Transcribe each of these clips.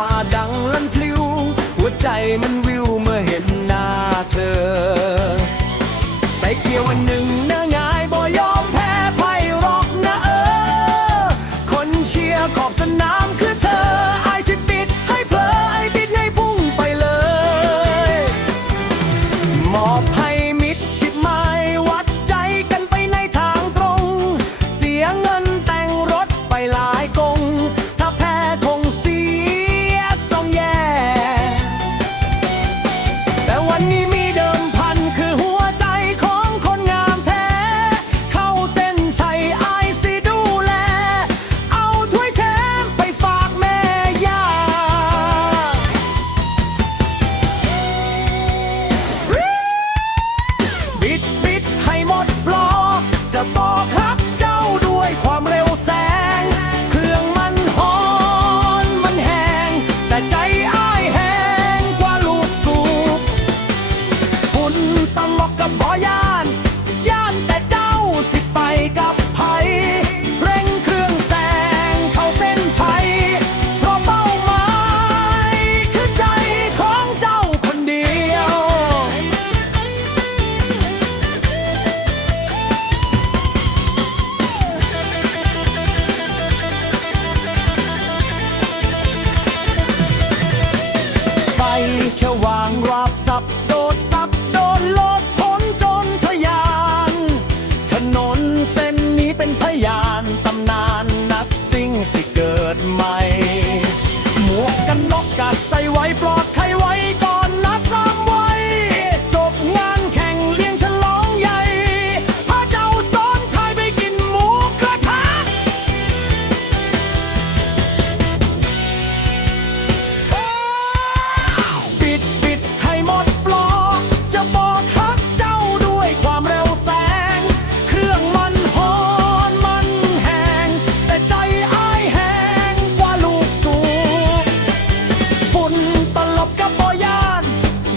าดังลั่นพลิ้ว หัวใจมันวิวเมื่อเห็นหน้าเธอ ใส่เกียร์วันหนึ่งหน้างายบ่ยอมแพ้ไพ่รอกนะเออ คนเชียร์ขอบสนาม The fall.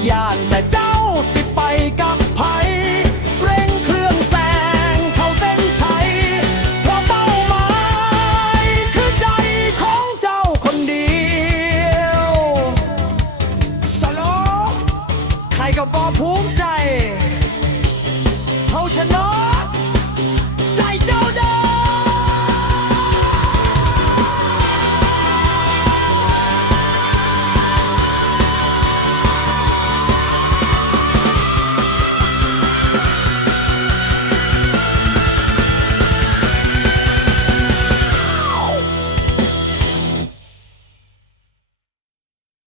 ย่านแต่เจ้า